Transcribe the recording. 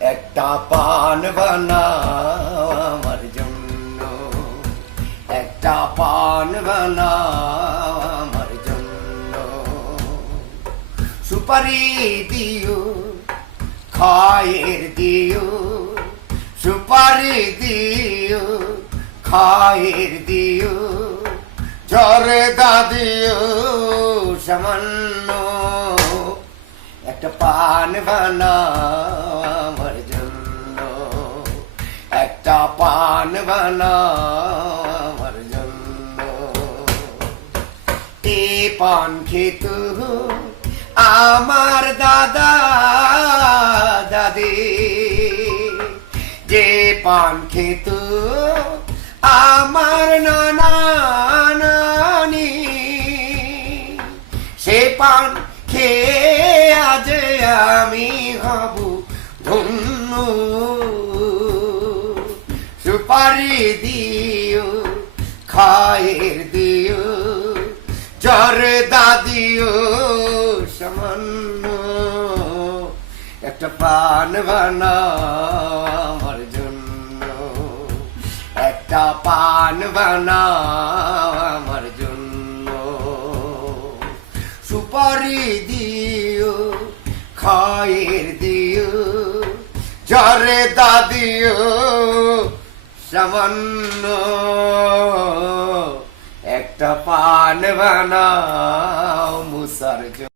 একটা পান বানাও আমার জন্য, একটা পান বানাও আমার জন্য। সুপারি দিও, খায়ের দিও, সুপারি দিও, খায়ের দিও, জর্দা দিও সামান্য। একটা পান বানাও আমার জন্য, একটা পান বানাও আমার জন্য। এ পান খেত আমার দাদা দাদি, যে পান খেত আমার নানা নানি, সে পান খেয়ে আজ আমি হব ধন্য। সুপারি দিও, খায়ের দিও, জর্দা দিও সামান্য। একটা পান বানাও আমার জন্য, একটা পান বানাও আমার জন্য। সুপারি দিও, খায়ের দিও, জর্দা দিও সামান্য। একটা পান বানাও মুসার জন্য।